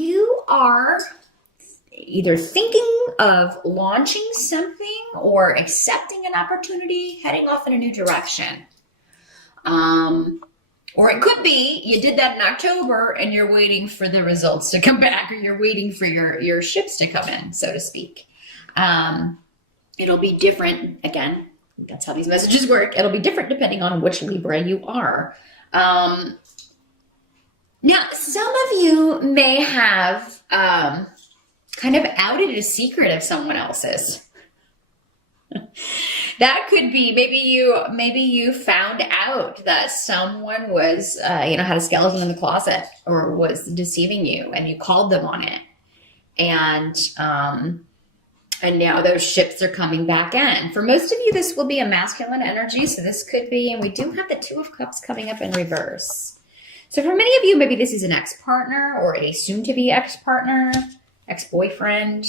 You are either thinking of launching something or accepting an opportunity, heading off in a new direction. Or it could be you did that in October and you're waiting for the results to come back, or you're waiting for your ships to come in, so to speak. It'll be different. Again, that's how these messages work. It'll be different depending on which Libra you are. Now, some of you may have kind of outed a secret of someone else's. That could be maybe you found out that someone was had a skeleton in the closet or was deceiving you, and you called them on it, and now those ships are coming back in. For most of you, this will be a masculine energy, so this could be, and we do have the Two of Cups coming up in reverse. So for many of you, maybe this is an ex-partner or a soon-to-be ex-partner, ex-boyfriend.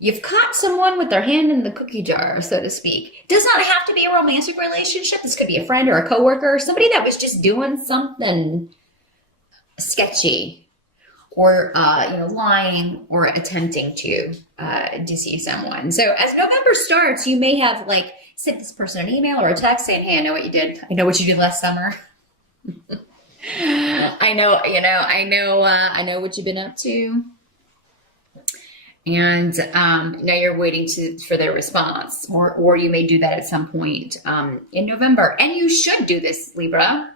You've caught someone with their hand in the cookie jar, so to speak. Does not have to be a romantic relationship. This could be a friend or a coworker, somebody that was just doing something sketchy, or lying or attempting to deceive someone. So as November starts, you may have sent this person an email or a text saying, "Hey, I know what you did. I know what you did last summer. I know what you've been up to." And now you're waiting for their response, or you may do that at some point in November. And you should do this, Libra.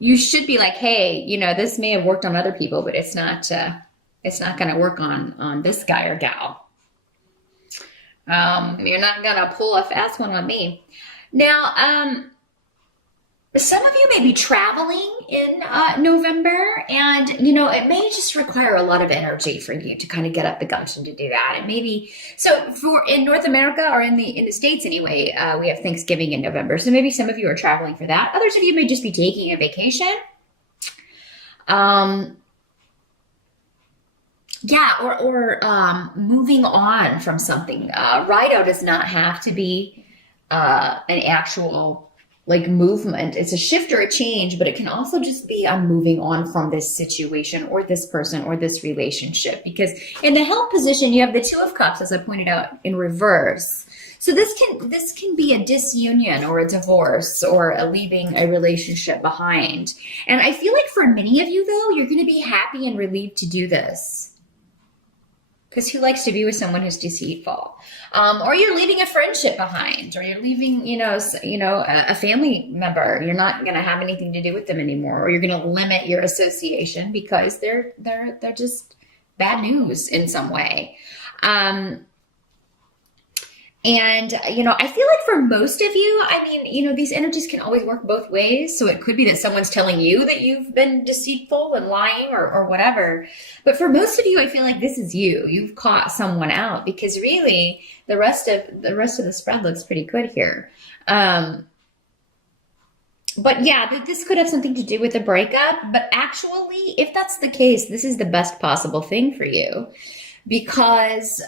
You should be like, "Hey, this may have worked on other people, but it's not going to work on this guy or gal. You're not going to pull a fast one on me." Now, some of you may be traveling in November, and it may just require a lot of energy for you to kind of get up the gumption to do that. And maybe in North America, or in the States anyway, we have Thanksgiving in November. So maybe some of you are traveling for that. Others of you may just be taking a vacation. Or moving on from something. Rido does not have to be an actual movement. It's a shift or a change, but it can also just be I'm moving on from this situation or this person or this relationship. Because in the Help position, you have the Two of Cups, as I pointed out, in reverse. So this can be a disunion or a divorce or a leaving a relationship behind. And I feel like for many of you, though, you're going to be happy and relieved to do this. Because who likes to be with someone who's deceitful? Or you're leaving a friendship behind, or you're leaving, a family member. You're not going to have anything to do with them anymore, or you're going to limit your association because they're just bad news in some way. And, I feel like for most of you, these energies can always work both ways. So it could be that someone's telling you that you've been deceitful and lying or whatever. But for most of you, I feel like this is you. You've caught someone out, because really the rest of the spread looks pretty good here. But yeah, this could have something to do with the breakup. But actually, if that's the case, this is the best possible thing for you, because,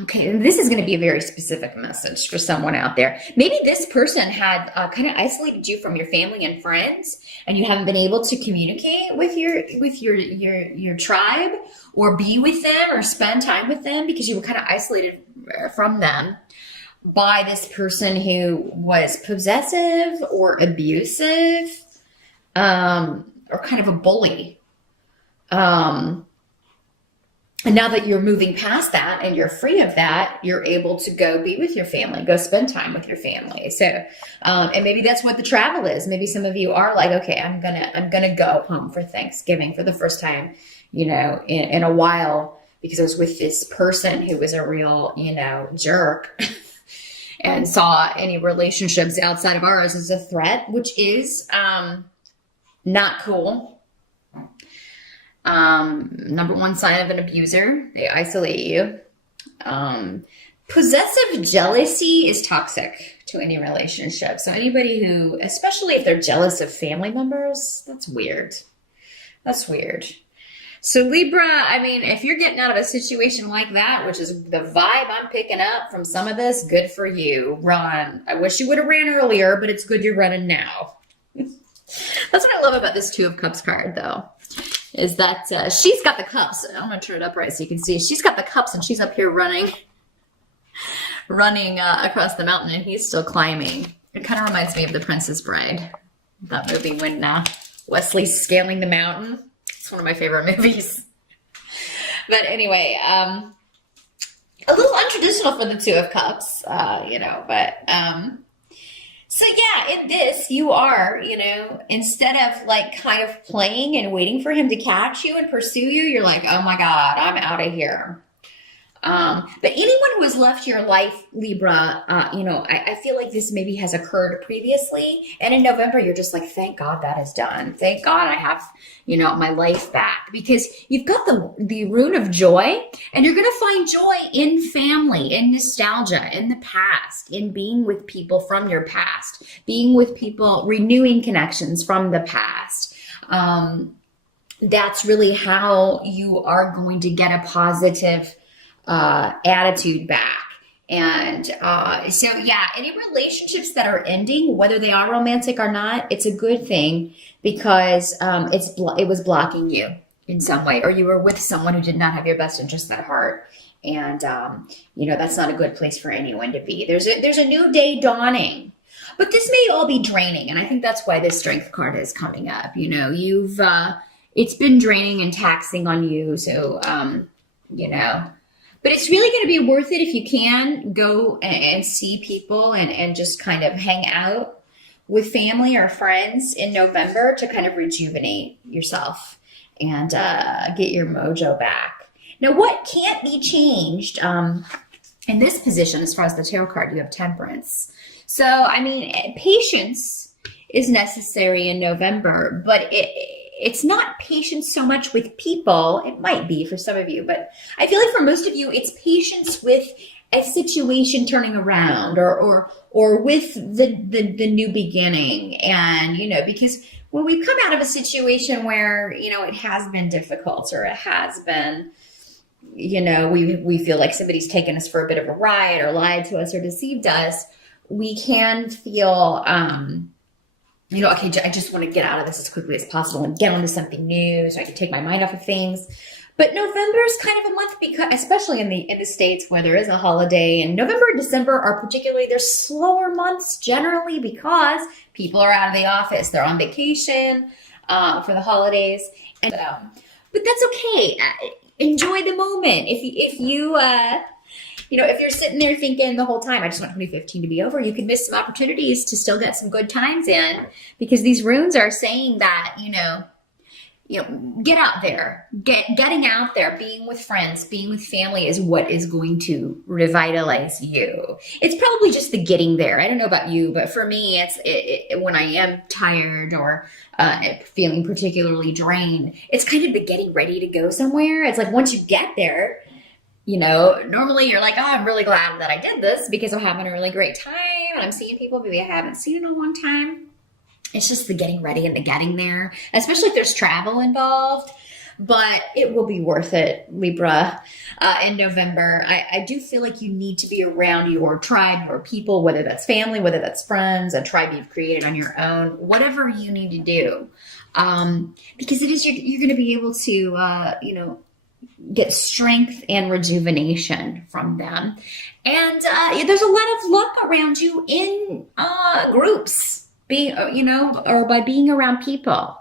okay, and this is going to be a very specific message for someone out there. Maybe this person had kind of isolated you from your family and friends, and you haven't been able to communicate with your tribe, or be with them, or spend time with them, because you were kind of isolated from them by this person who was possessive or abusive, or kind of a bully. And now that you're moving past that and you're free of that, you're able to go be with your family, go spend time with your family. So, and maybe that's what the travel is. Maybe some of you are like, okay, I'm gonna go home for Thanksgiving for the first time, in a while, because I was with this person who was a real, jerk, and saw any relationships outside of ours as a threat, which is not cool. Number one sign of an abuser, they isolate you. Possessive jealousy is toxic to any relationship. So anybody who, especially if they're jealous of family members, that's weird. That's weird. So Libra, if you're getting out of a situation like that, which is the vibe I'm picking up from some of this, good for you. Run. I wish you would have ran earlier, but it's good you're running now. love about this Two of Cups card, though, is that she's got the cups. I'm going to turn it up right so you can see. She's got the cups, and she's up here running across the mountain, and he's still climbing. It kind of reminds me of The Princess Bride, that movie when Wesley's scaling the mountain. It's one of my favorite movies. But anyway, a little untraditional for the Two of Cups, but so yeah, in this, you are, instead of like kind of playing and waiting for him to catch you and pursue you, you're like, oh my God, I'm out of here. But anyone who has left your life, Libra, I feel like this maybe has occurred previously. And in November, you're just like, thank God that is done. Thank God I have, my life back, because you've got the rune of joy, and you're going to find joy in family, in nostalgia, in the past, in being with people from your past, being with people, renewing connections from the past. That's really how you are going to get a positive attitude back. And so yeah, any relationships that are ending, whether they are romantic or not, it's a good thing, because it was blocking you in some way, or you were with someone who did not have your best interests at heart. And that's not a good place for anyone to be. There's a new day dawning, but this may all be draining, and I think that's why this Strength card is coming up. It's been draining and taxing on you, so but it's really going to be worth it if you can go and see people and just kind of hang out with family or friends in November to kind of rejuvenate yourself and get your mojo back. Now, what can't be changed in this position, as far as the tarot card, you have Temperance. So, I mean, patience is necessary in November, but it's not patience so much with people. It might be for some of you, but I feel like for most of you, it's patience with a situation turning around, or with the new beginning. And, because when we've come out of a situation where, it has been difficult, or it has been, we feel like somebody's taken us for a bit of a ride, or lied to us, or deceived us, we can feel, okay, I just want to get out of this as quickly as possible and get onto something new so I can take my mind off of things. But November is kind of a month, because especially in the States where there is a holiday, and November and December are particularly, they're slower months generally, because people are out of the office. They're on vacation for the holidays. And but that's okay. Enjoy the moment. If you're sitting there thinking the whole time, I just want 2015 to be over, you could miss some opportunities to still get some good times in, because these runes are saying that, get out there, getting out there, being with friends, being with family is what is going to revitalize you. It's probably just the getting there. I don't know about you, but for me, it's when I am tired or feeling particularly drained, it's kind of the getting ready to go somewhere. It's like once you get there, normally you're like, oh, I'm really glad that I did this because I'm having a really great time and I'm seeing people maybe I haven't seen in a long time. It's just the getting ready and the getting there, especially if there's travel involved. But it will be worth it, Libra, in November. I do feel like you need to be around your tribe or people, whether that's family, whether that's friends, a tribe you've created on your own, whatever you need to do. Because you're going to be able to, get strength and rejuvenation from them. And there's a lot of luck around you in groups, or by being around people.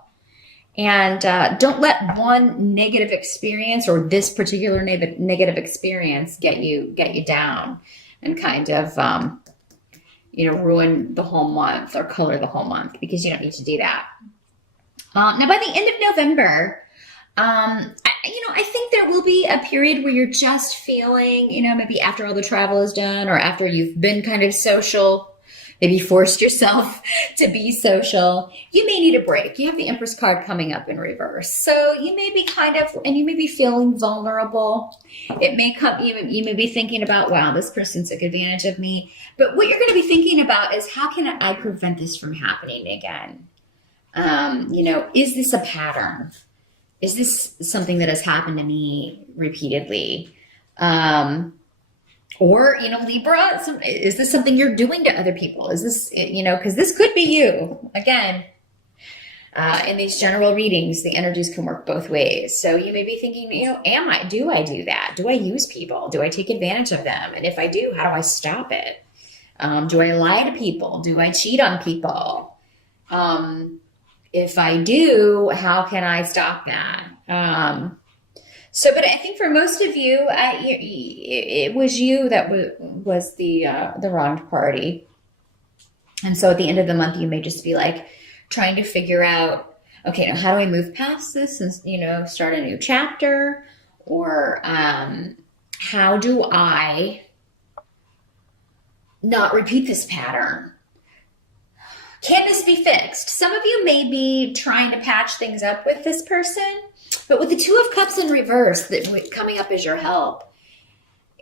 And don't let one negative experience or this particular negative experience get you down and kind of, ruin the whole month or color the whole month, because you don't need to do that. Now, by the end of November, I think there will be a period where you're just feeling, maybe after all the travel is done, or after you've been kind of social, maybe forced yourself to be social, you may need a break. You have the Empress card coming up in reverse. So you may be you may be feeling vulnerable. It may come, you may be thinking about, wow, this person took advantage of me. But what you're going to be thinking about is, how can I prevent this from happening again? Is this a pattern? Is this something that has happened to me repeatedly? Or, Libra, is this something you're doing to other people? Is this, because this could be you. Again, In these general readings, the energies can work both ways. So you may be thinking, do I do that? Do I use people? Do I take advantage of them? And if I do, how do I stop it? Do I lie to people? Do I cheat on people? If I do, how can I stop that? But I think for most of you, it was you that was the wronged party. And so at the end of the month, you may just be like trying to figure out, okay, now how do I move past this and, start a new chapter? Or how do I not repeat this pattern? Can this be fixed? Some of you may be trying to patch things up with this person, but with the Two of Cups in reverse that coming up as your help,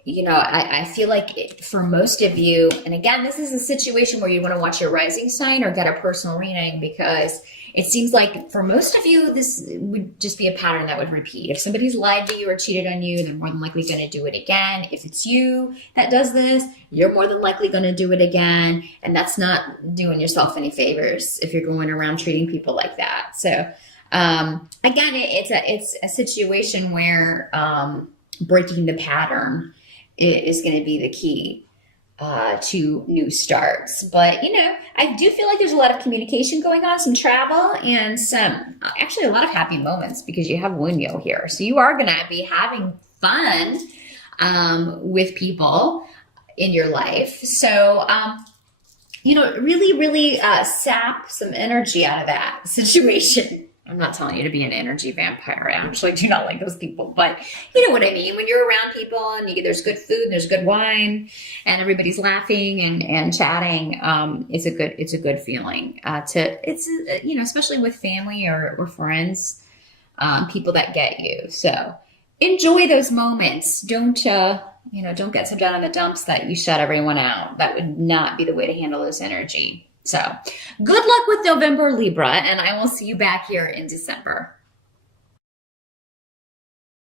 I feel like for most of you, and again, this is a situation where you want to watch your rising sign or get a personal reading, because it seems like for most of you, this would just be a pattern that would repeat. If somebody's lied to you or cheated on you, they're more than likely going to do it again. If it's you that does this, you're more than likely going to do it again. And that's not doing yourself any favors if you're going around treating people like that. So again, it's a situation where breaking the pattern is going to be the key to new starts. But, I do feel like there's a lot of communication going on, some travel, and actually a lot of happy moments, because you have Wunyo here. So you are going to be having fun with people in your life. So, really, really sap some energy out of that situation. I'm not telling you to be an energy vampire. I actually do not like those people, but you know what I mean. When you're around people and there's good food, and there's good wine, and everybody's laughing and chatting, it's a good feeling. Especially with family or friends, people that get you. So enjoy those moments. Don't get so down in the dumps that you shut everyone out. That would not be the way to handle this energy. So good luck with November, Libra, and I will see you back here in December.